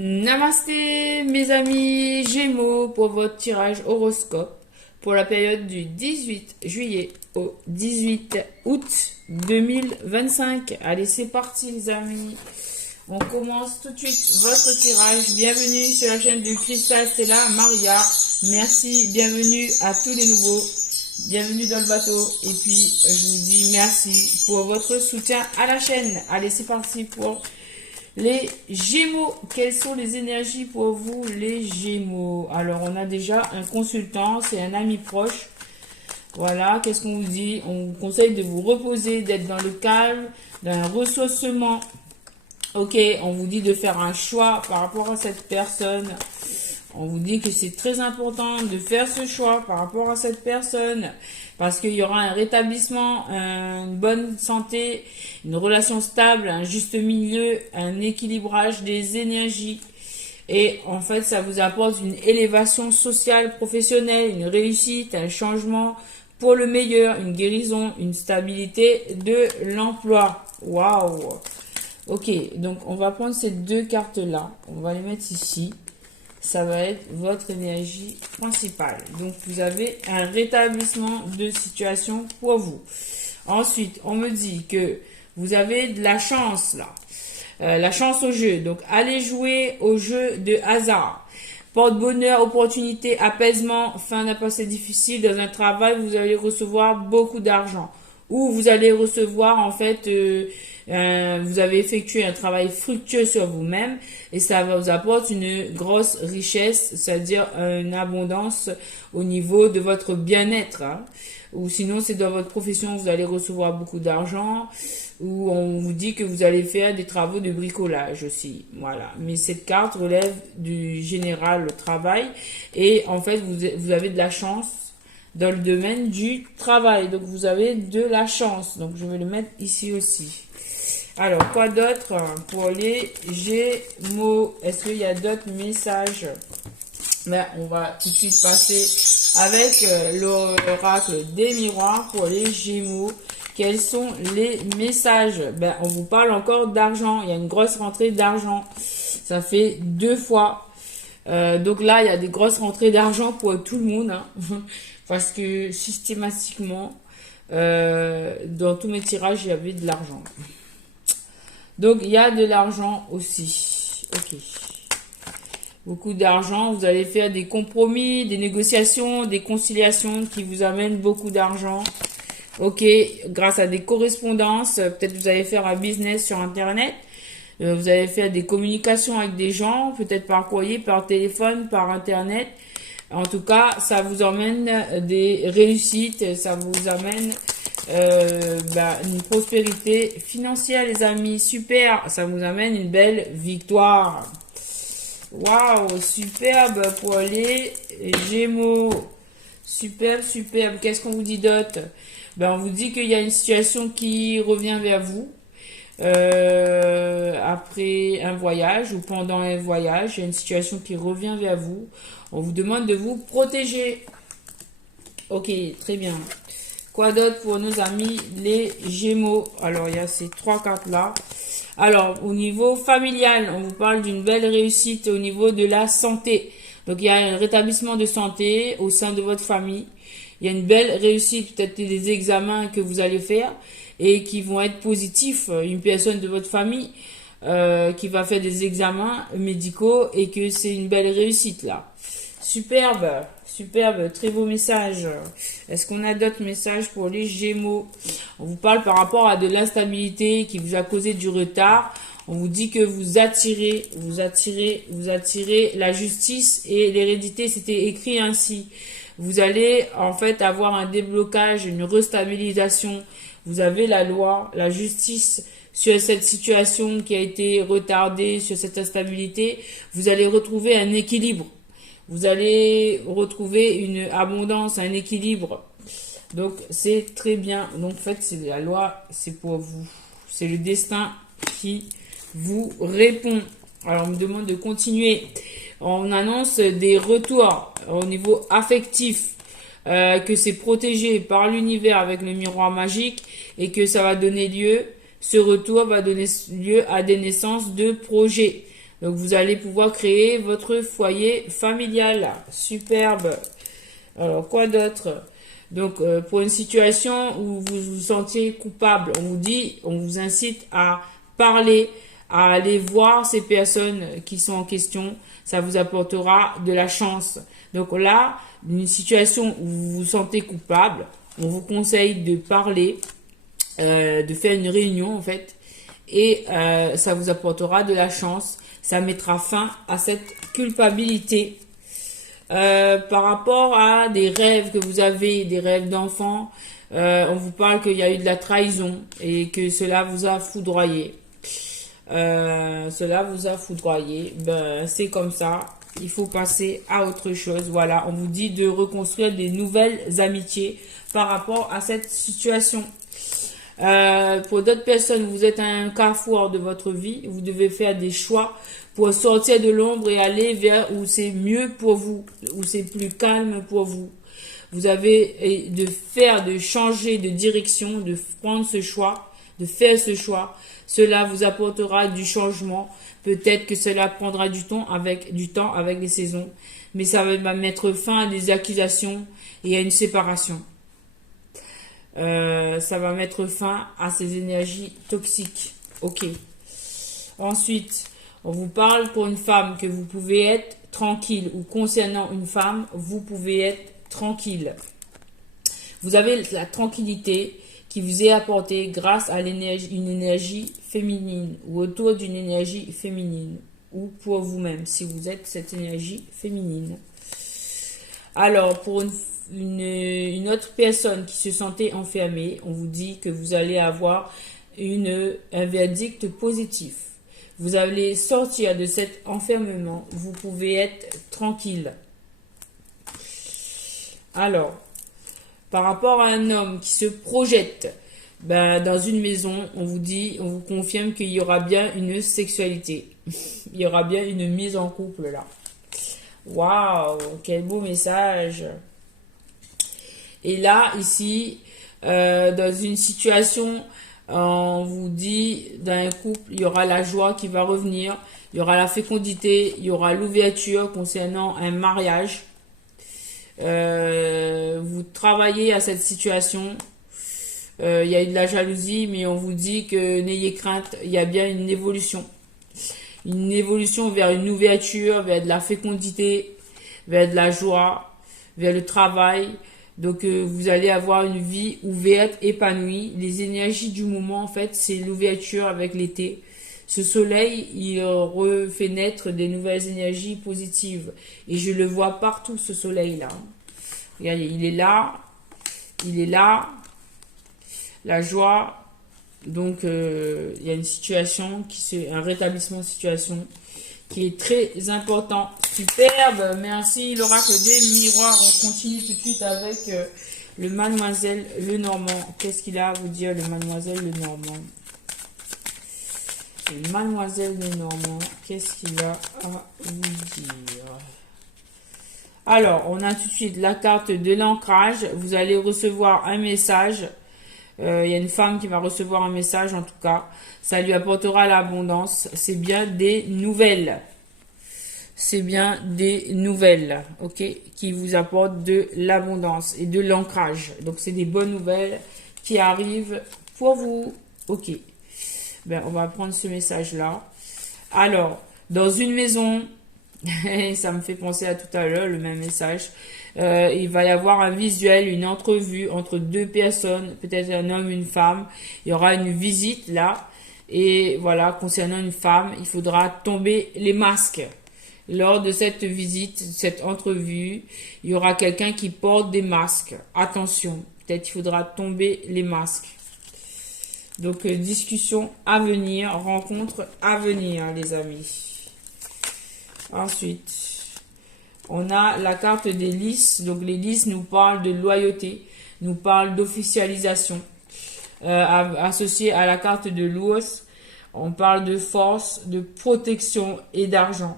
Namasté mes amis Gémeaux pour votre tirage horoscope pour la période du 18 juillet au 18 août 2025. Allez, c'est parti les amis. On commence tout de suite votre tirage. Bienvenue sur la chaîne de Cristal Stella Maria. Merci, bienvenue à tous les nouveaux. Bienvenue dans le bateau. Et puis, je vous dis merci pour votre soutien à la chaîne. Allez, c'est parti pour les Gémeaux. Quelles sont les énergies pour vous, les Gémeaux? Alors, on a déjà un consultant, c'est un ami proche. Voilà, qu'est-ce qu'on vous dit? On vous conseille de vous reposer, d'être dans le calme, d'un ressourcement. Ok, on vous dit de faire un choix par rapport à cette personne. On vous dit que c'est très important de faire ce choix par rapport à cette personne parce qu'il y aura un rétablissement, une bonne santé, une relation stable, un juste milieu, un équilibrage des énergies. Et en fait, ça vous apporte une élévation sociale, professionnelle, une réussite, un changement pour le meilleur, une guérison, une stabilité de l'emploi. Waouh! Ok, donc on va prendre ces deux cartes-là. On va les mettre ici. Ça va être votre énergie principale. Donc, vous avez un rétablissement de situation pour vous. Ensuite, on me dit que vous avez de la chance, là. La chance au jeu. Donc, allez jouer au jeu de hasard. Porte-bonheur, opportunité, apaisement, fin d'un passé difficile. Dans un travail, vous allez recevoir beaucoup d'argent. Ou vous allez recevoir, en fait... vous avez effectué un travail fructueux sur vous-même et ça vous apporte une grosse richesse, c'est-à-dire une abondance au niveau de votre bien-être. Hein. Ou sinon, c'est dans votre profession, vous allez recevoir beaucoup d'argent ou on vous dit que vous allez faire des travaux de bricolage aussi. Voilà. Mais cette carte relève du général le travail et en fait, vous avez de la chance dans le domaine du travail. Donc, vous avez de la chance. Donc, je vais le mettre ici aussi. Alors, quoi d'autre pour les Gémeaux? Est-ce qu'il y a d'autres messages? Ben, on va tout de suite passer avec l'oracle des miroirs pour les Gémeaux. Quels sont les messages? Ben, on vous parle encore d'argent. Il y a une grosse rentrée d'argent. Ça fait 2 fois. Donc là, il y a des grosses rentrées d'argent pour tout le monde. Hein, parce que systématiquement, dans tous mes tirages, il y avait de l'argent. Donc, il y a de l'argent aussi. Ok. Beaucoup d'argent. Vous allez faire des compromis, des négociations, des conciliations qui vous amènent beaucoup d'argent. Ok. Grâce à des correspondances. Peut-être vous allez faire un business sur Internet. Vous allez faire des communications avec des gens. Peut-être par courrier, par téléphone, par Internet. En tout cas, ça vous emmène des réussites. Ça vous amène... une prospérité financière les amis, super, ça vous amène une belle victoire. Waouh, superbe pour les Gémeaux, superbe, superbe. Qu'est-ce qu'on vous dit d'autre? Ben, on vous dit qu'il y a une situation qui revient vers vous après un voyage ou pendant un voyage, il y a une situation qui revient vers vous. On vous demande de vous protéger. Ok, très bien. Quoi d'autre pour nos amis les Gémeaux? Alors, il y a ces 3 cartes-là. Alors, au niveau familial, on vous parle d'une belle réussite au niveau de la santé. Donc, il y a un rétablissement de santé au sein de votre famille. Il y a une belle réussite, peut-être des examens que vous allez faire et qui vont être positifs. Une personne de votre famille qui va faire des examens médicaux et que c'est une belle réussite là. Superbe, superbe, très beau message. Est-ce qu'on a d'autres messages pour les Gémeaux? On vous parle par rapport à de l'instabilité qui vous a causé du retard. On vous dit que vous attirez la justice et l'hérédité. C'était écrit ainsi. Vous allez en fait avoir un déblocage, une restabilisation. Vous avez la loi, la justice sur cette situation qui a été retardée, sur cette instabilité. Vous allez retrouver un équilibre. Vous allez retrouver une abondance, un équilibre. Donc, c'est très bien. Donc, en fait, c'est la loi, c'est pour vous. C'est le destin qui vous répond. Alors, on me demande de continuer. On annonce des retours au niveau affectif, que c'est protégé par l'univers avec le miroir magique et que ça va donner lieu, ce retour va donner lieu à des naissances de projets. Donc, vous allez pouvoir créer votre foyer familial. Superbe. Alors, quoi d'autre? Donc, pour une situation où vous vous sentiez coupable, on vous incite à parler, à aller voir ces personnes qui sont en question. Ça vous apportera de la chance. Donc là, une situation où vous vous sentez coupable, on vous conseille de parler, de faire une réunion en fait, et ça vous apportera de la chance. Ça mettra fin à cette culpabilité. Par rapport à des rêves que vous avez, des rêves d'enfants, on vous parle qu'il y a eu de la trahison et que cela vous a foudroyé. Cela vous a foudroyé. Ben, c'est comme ça. Il faut passer à autre chose. Voilà, on vous dit de reconstruire des nouvelles amitiés par rapport à cette situation. Pour d'autres personnes, vous êtes à un carrefour de votre vie. Vous devez faire des choix pour sortir de l'ombre et aller vers où c'est mieux pour vous, où c'est plus calme pour vous. Vous avez de changer de direction, de prendre ce choix, de faire ce choix. Cela vous apportera du changement. Peut-être que cela prendra du temps avec les saisons, mais ça va mettre fin à des accusations et à une séparation. Ça va mettre fin à ces énergies toxiques. Ok. Ensuite, on vous parle pour une femme que vous pouvez être tranquille, ou concernant une femme, vous pouvez être tranquille. Vous avez la tranquillité qui vous est apportée grâce à une énergie féminine, ou autour d'une énergie féminine, ou pour vous-même, si vous êtes cette énergie féminine. Alors, pour une autre personne qui se sentait enfermée, on vous dit que vous allez avoir un verdict positif. Vous allez sortir de cet enfermement. Vous pouvez être tranquille. Alors, par rapport à un homme qui se projette dans une maison, on vous confirme qu'il y aura bien une sexualité. Il y aura bien une mise en couple là. Waouh, quel beau message. Et là, ici, dans une situation, on vous dit, dans un couple, il y aura la joie qui va revenir, il y aura la fécondité, il y aura l'ouverture concernant un mariage. Vous travaillez à cette situation. Il y a eu de la jalousie, mais on vous dit que n'ayez crainte, il y a bien une évolution. Une évolution vers une ouverture, vers de la fécondité, vers de la joie, vers le travail. Donc, vous allez avoir une vie ouverte, épanouie. Les énergies du moment, en fait, c'est l'ouverture avec l'été. Ce soleil, il refait naître des nouvelles énergies positives. Et je le vois partout, ce soleil-là. Regardez, il est là. Il est là. La joie. Donc, il y a une situation, un rétablissement de situation qui est très important. Superbe, merci l'oracle des miroirs. On continue tout de suite avec le Mademoiselle Lenormand. Qu'est-ce qu'il a à vous dire, le Mademoiselle Lenormand? Le Mademoiselle Lenormand, qu'est-ce qu'il a à vous dire? Alors, on a tout de suite la carte de l'ancrage. Vous allez recevoir un message. Il y a une femme qui va recevoir un message, en tout cas. Ça lui apportera l'abondance. C'est bien des nouvelles. C'est bien des nouvelles, ok, qui vous apportent de l'abondance et de l'ancrage. Donc, c'est des bonnes nouvelles qui arrivent pour vous. Ok. Ben, on va prendre ce message-là. Alors, dans une maison, ça me fait penser à tout à l'heure, le même message. Il va y avoir un visuel, une entrevue entre deux personnes, peut-être un homme, une femme. Il y aura une visite là. Et voilà, concernant une femme, il faudra tomber les masques. Lors de cette visite, cette entrevue, il y aura quelqu'un qui porte des masques. Attention, peut-être il faudra tomber les masques. Donc, discussion à venir, rencontre à venir, les amis. Ensuite, on a la carte des lys. Donc, les lys nous parlent de loyauté, nous parlent d'officialisation. Associé à la carte de l'ours, on parle de force, de protection et d'argent.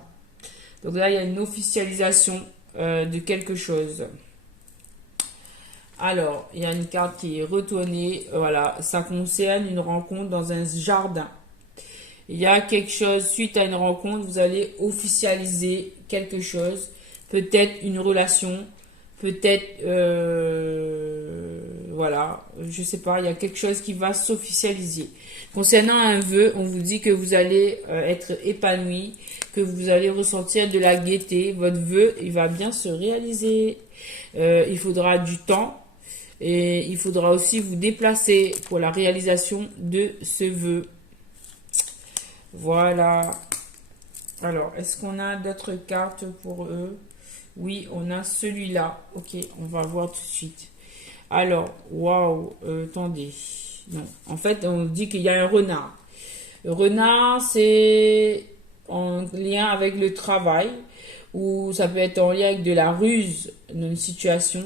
Donc là, il y a une officialisation de quelque chose. Alors, il y a une carte qui est retournée. Voilà, ça concerne une rencontre dans un jardin. Il y a quelque chose, suite à une rencontre, vous allez officialiser quelque chose. Peut-être une relation, peut-être, voilà, je sais pas, il y a quelque chose qui va s'officialiser. Concernant un vœu, on vous dit que vous allez être épanoui, que vous allez ressentir de la gaieté. Votre vœu, il va bien se réaliser. Il faudra du temps et il faudra aussi vous déplacer pour la réalisation de ce vœu. Voilà. Alors, est-ce qu'on a d'autres cartes pour eux? Oui, on a celui-là. Ok, on va voir tout de suite. Alors, waouh, attendez. Non, en fait, on dit qu'il y a un renard. Le renard, c'est en lien avec le travail, ou ça peut être en lien avec de la ruse d'une situation,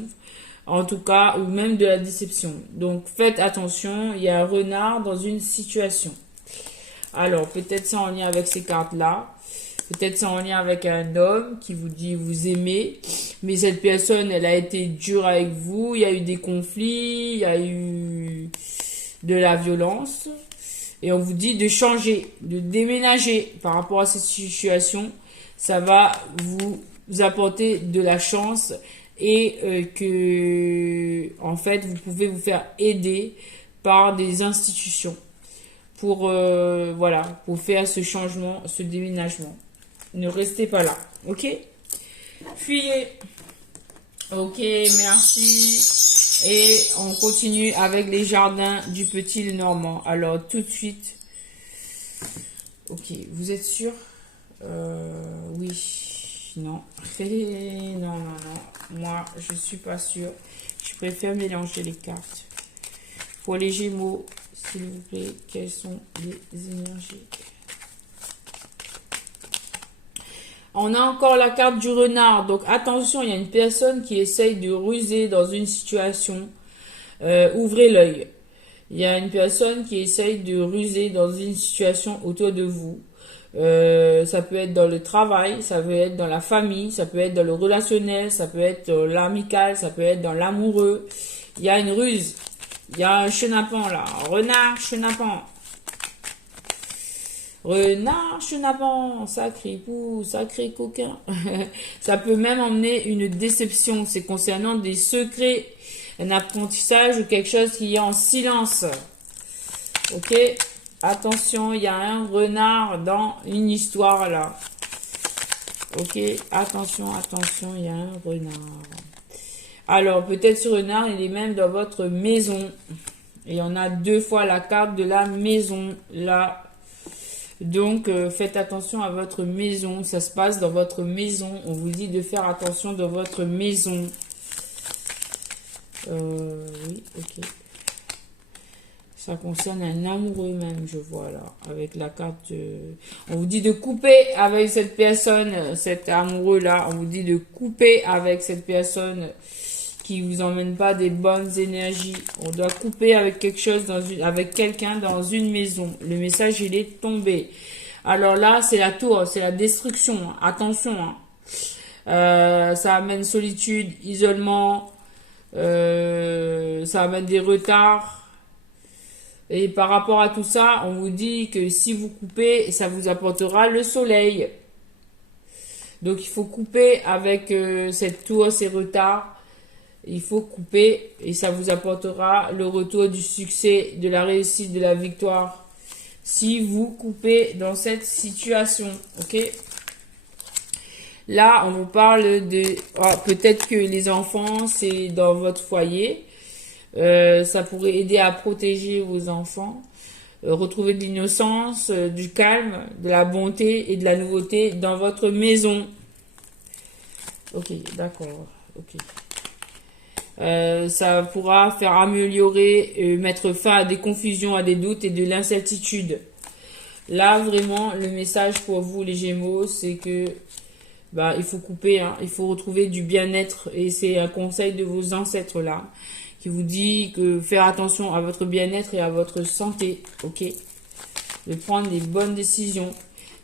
en tout cas, ou même de la déception. Donc, faites attention, il y a un renard dans une situation. Alors, peut-être c'est en lien avec ces cartes-là. Peut-être c'est en lien avec un homme qui vous dit vous aimez, mais cette personne, elle a été dure avec vous, il y a eu des conflits, il y a eu de la violence. Et on vous dit de changer, de déménager par rapport à cette situation. Ça va vous apporter de la chance et que, en fait, vous pouvez vous faire aider par des institutions pour, voilà, pour faire ce changement, ce déménagement. Ne restez pas là, ok? Fuyez. Ok, merci. Et on continue avec les jardins du Petit Lenormand. Alors, tout de suite. Ok, vous êtes sûr? Oui. Non. Non, non, non. Moi, je suis pas sûre. Je préfère mélanger les cartes. Pour les Gémeaux, s'il vous plaît, quelles sont les énergies? On a encore la carte du renard. Donc attention, il y a une personne qui essaye de ruser dans une situation. Ouvrez l'œil. Il y a une personne qui essaye de ruser dans une situation autour de vous. Ça peut être dans le travail, ça peut être dans la famille, ça peut être dans le relationnel, ça peut être dans l'amical, ça peut être dans l'amoureux. Il y a une ruse. Il y a un chenapan là. Renard, chenapan. Renard, chenapan, sacré pou, sacré coquin. Ça peut même emmener une déception. C'est concernant des secrets, un apprentissage ou quelque chose qui est en silence. Ok? Attention, il y a un renard dans une histoire là. Ok? Attention, attention, il y a un renard. Alors, peut-être ce renard, il est même dans votre maison. Et on a deux fois la carte de la maison là. Donc, faites attention à votre maison. Ça se passe dans votre maison. On vous dit de faire attention dans votre maison. Oui, ok. Ça concerne un amoureux même, je vois là. Avec la carte... On vous dit de couper avec cette personne, cet amoureux-là. On vous dit de couper avec cette personne qui vous emmène pas des bonnes énergies. On doit couper avec quelque chose avec quelqu'un dans une maison. Le message, il est tombé. Alors là, c'est la tour, c'est la destruction. Attention, hein. Ça amène solitude, isolement, ça amène des retards. Et par rapport à tout ça, on vous dit que si vous coupez, ça vous apportera le soleil. Donc il faut couper avec cette tour, ces retards. Il faut couper et ça vous apportera le retour du succès, de la réussite, de la victoire. Si vous coupez dans cette situation, ok? Là, on vous parle de... Oh, peut-être que les enfants, c'est dans votre foyer. Ça pourrait aider à protéger vos enfants. Retrouver de l'innocence, du calme, de la bonté et de la nouveauté dans votre maison. Ok, d'accord. Ok. Ça pourra faire améliorer, mettre fin à des confusions, à des doutes et de l'incertitude. Là, vraiment, le message pour vous, les Gémeaux, c'est que il faut couper, hein, il faut retrouver du bien-être. Et c'est un conseil de vos ancêtres là, qui vous dit que faire attention à votre bien-être et à votre santé, ok? De prendre les bonnes décisions.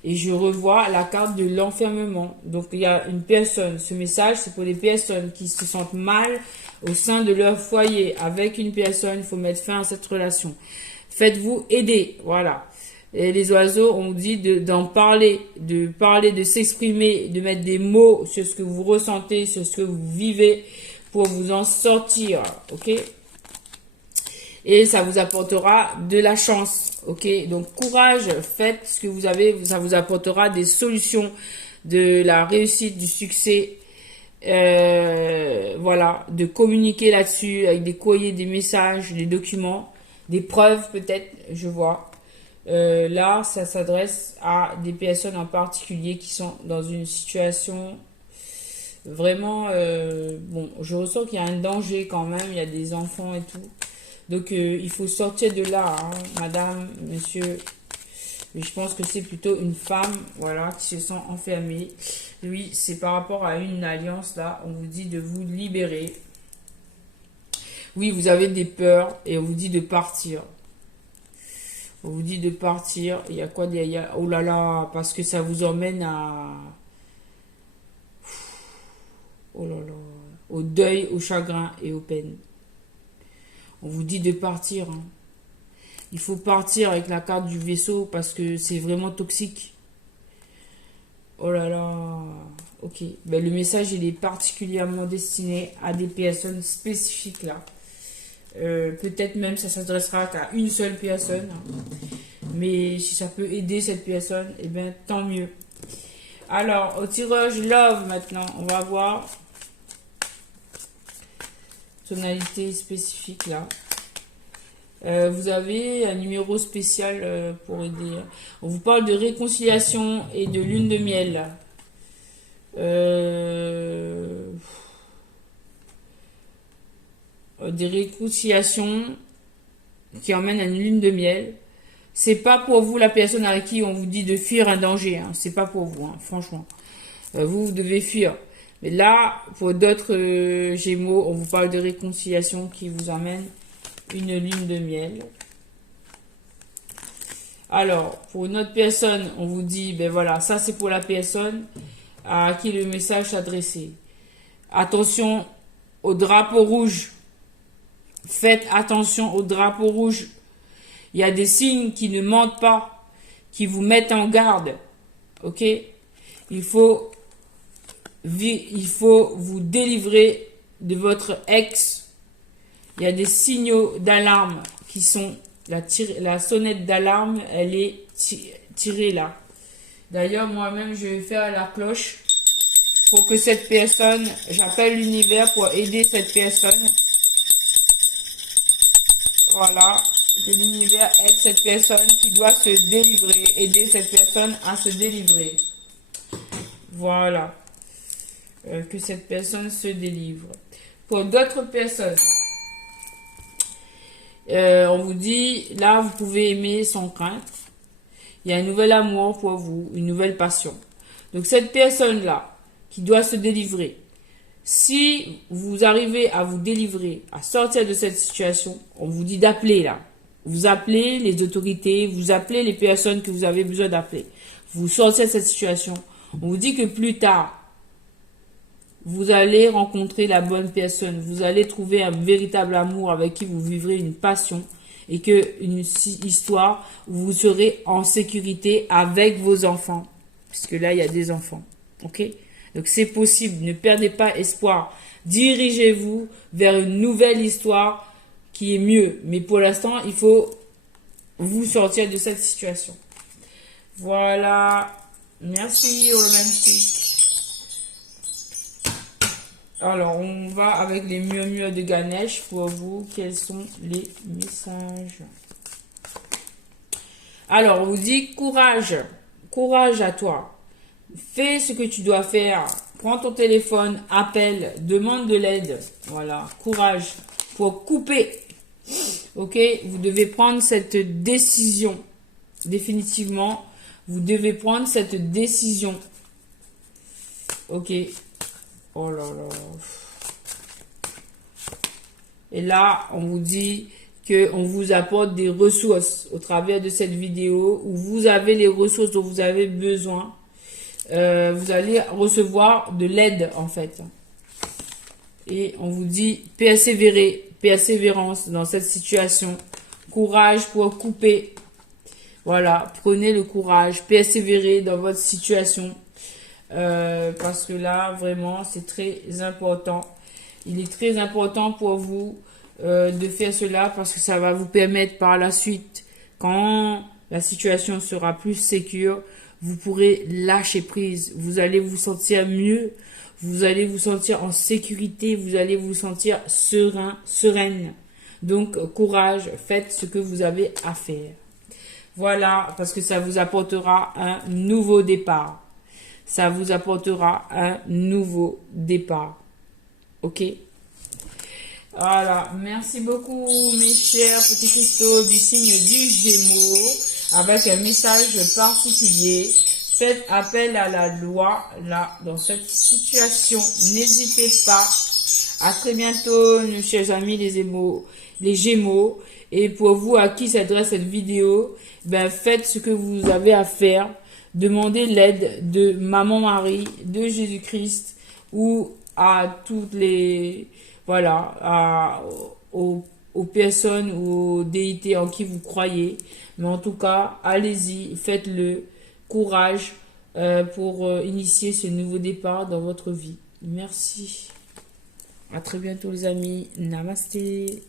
Et je revois la carte de l'enfermement. Donc, il y a une personne. Ce message, c'est pour les personnes qui se sentent mal au sein de leur foyer. Avec une personne, il faut mettre fin à cette relation. Faites-vous aider. Voilà. Et les oiseaux, on vous dit d'en parler, de s'exprimer, de mettre des mots sur ce que vous ressentez, sur ce que vous vivez pour vous en sortir, ok? Et ça vous apportera de la chance, ok? Donc, courage, faites ce que vous avez, ça vous apportera des solutions, de la réussite, du succès, voilà, de communiquer là-dessus avec des courriers, des messages, des documents, des preuves peut-être, je vois. Là, ça s'adresse à des personnes en particulier qui sont dans une situation vraiment... bon, je ressens qu'il y a un danger quand même, il y a des enfants et tout. Donc, il faut sortir de là, hein, madame, monsieur. Mais je pense que c'est plutôt une femme, voilà, qui se sent enfermée. Oui, c'est par rapport à une alliance, là, on vous dit de vous libérer. Oui, vous avez des peurs et on vous dit de partir. On vous dit de partir. Il y a quoi derrière? Oh là là, parce que ça vous emmène à... Oh là là. Au deuil, au chagrin et aux peines. On vous dit de partir. Hein. Il faut partir avec la carte du vaisseau parce que c'est vraiment toxique. Oh là là. Ok. Ben, le message, il est particulièrement destiné à des personnes spécifiques là. Peut-être même ça s'adressera qu'à une seule personne. Mais si ça peut aider cette personne, eh bien tant mieux. Alors, au tirage Love maintenant, on va voir tonalité spécifique là. Vous avez un numéro spécial pour aider. On vous parle de réconciliation et de lune de miel. Des réconciliations qui emmènent à une lune de miel. C'est pas pour vous la personne avec qui on vous dit de fuir un danger. Hein. C'est pas pour vous, hein, franchement. Vous devez fuir. Mais là, pour d'autres Gémeaux, on vous parle de réconciliation qui vous emmène une lune de miel. Alors, pour une autre personne, on vous dit, ben voilà, ça c'est pour la personne à qui le message s'adressait. Attention au drapeau rouge. Faites attention au drapeau rouge. Il y a des signes qui ne mentent pas, qui vous mettent en garde. Ok? Il faut vous délivrer de votre ex. Il y a des signaux d'alarme qui sont... La sonnette d'alarme, elle est tirée là. D'ailleurs, moi-même, je vais faire la cloche pour que cette personne... J'appelle l'univers pour aider cette personne. Voilà. Que l'univers aide cette personne qui doit se délivrer. Aider cette personne à se délivrer. Voilà. Que cette personne se délivre. Pour d'autres personnes... on vous dit, là, vous pouvez aimer sans crainte. Il y a un nouvel amour pour vous, une nouvelle passion. Donc, cette personne-là, qui doit se délivrer, si vous arrivez à vous délivrer, à sortir de cette situation, on vous dit d'appeler, là. Vous appelez les autorités, vous appelez les personnes que vous avez besoin d'appeler. Vous sortez de cette situation. On vous dit que plus tard, vous allez rencontrer la bonne personne. Vous allez trouver un véritable amour avec qui vous vivrez une passion et que une histoire où vous serez en sécurité avec vos enfants. Puisque là, il y a des enfants. Ok? Donc, c'est possible. Ne perdez pas espoir. Dirigez-vous vers une nouvelle histoire qui est mieux. Mais pour l'instant, il faut vous sortir de cette situation. Voilà. Merci, romantique. Alors, on va avec les murmures de Ganesh pour vous. Quels sont les messages? Alors, on vous dit courage. Courage à toi. Fais ce que tu dois faire. Prends ton téléphone, appelle, demande de l'aide. Voilà, courage pour couper. Ok, vous devez prendre cette décision. Définitivement, vous devez prendre cette décision. Ok. Oh là là. Et là, on vous dit qu'on vous apporte des ressources au travers de cette vidéo où vous avez les ressources dont vous avez besoin. Vous allez recevoir de l'aide en fait. Et on vous dit persévérer, persévérance dans cette situation. Courage pour couper. Voilà, prenez le courage, persévérez dans votre situation. Parce que là, vraiment, c'est très important. Il est très important pour vous de faire cela parce que ça va vous permettre par la suite, quand la situation sera plus sécure, vous pourrez lâcher prise. Vous allez vous sentir mieux. Vous allez vous sentir en sécurité. Vous allez vous sentir serein, sereine. Donc, courage, faites ce que vous avez à faire. Voilà, parce que ça vous apportera un nouveau départ. Ça vous apportera un nouveau départ. Ok? Voilà, merci beaucoup mes chers petits cristaux du signe du Gémeaux. Avec un message particulier, faites appel à la loi là dans cette situation. N'hésitez pas. À très bientôt, mes chers amis les Gémeaux. Et pour vous à qui s'adresse cette vidéo, ben faites ce que vous avez à faire. Demandez l'aide de Maman Marie, de Jésus-Christ ou à toutes les voilà aux personnes ou aux déités en qui vous croyez. Mais en tout cas, allez-y, faites-le. Courage pour initier ce nouveau départ dans votre vie. Merci. À très bientôt les amis. Namasté.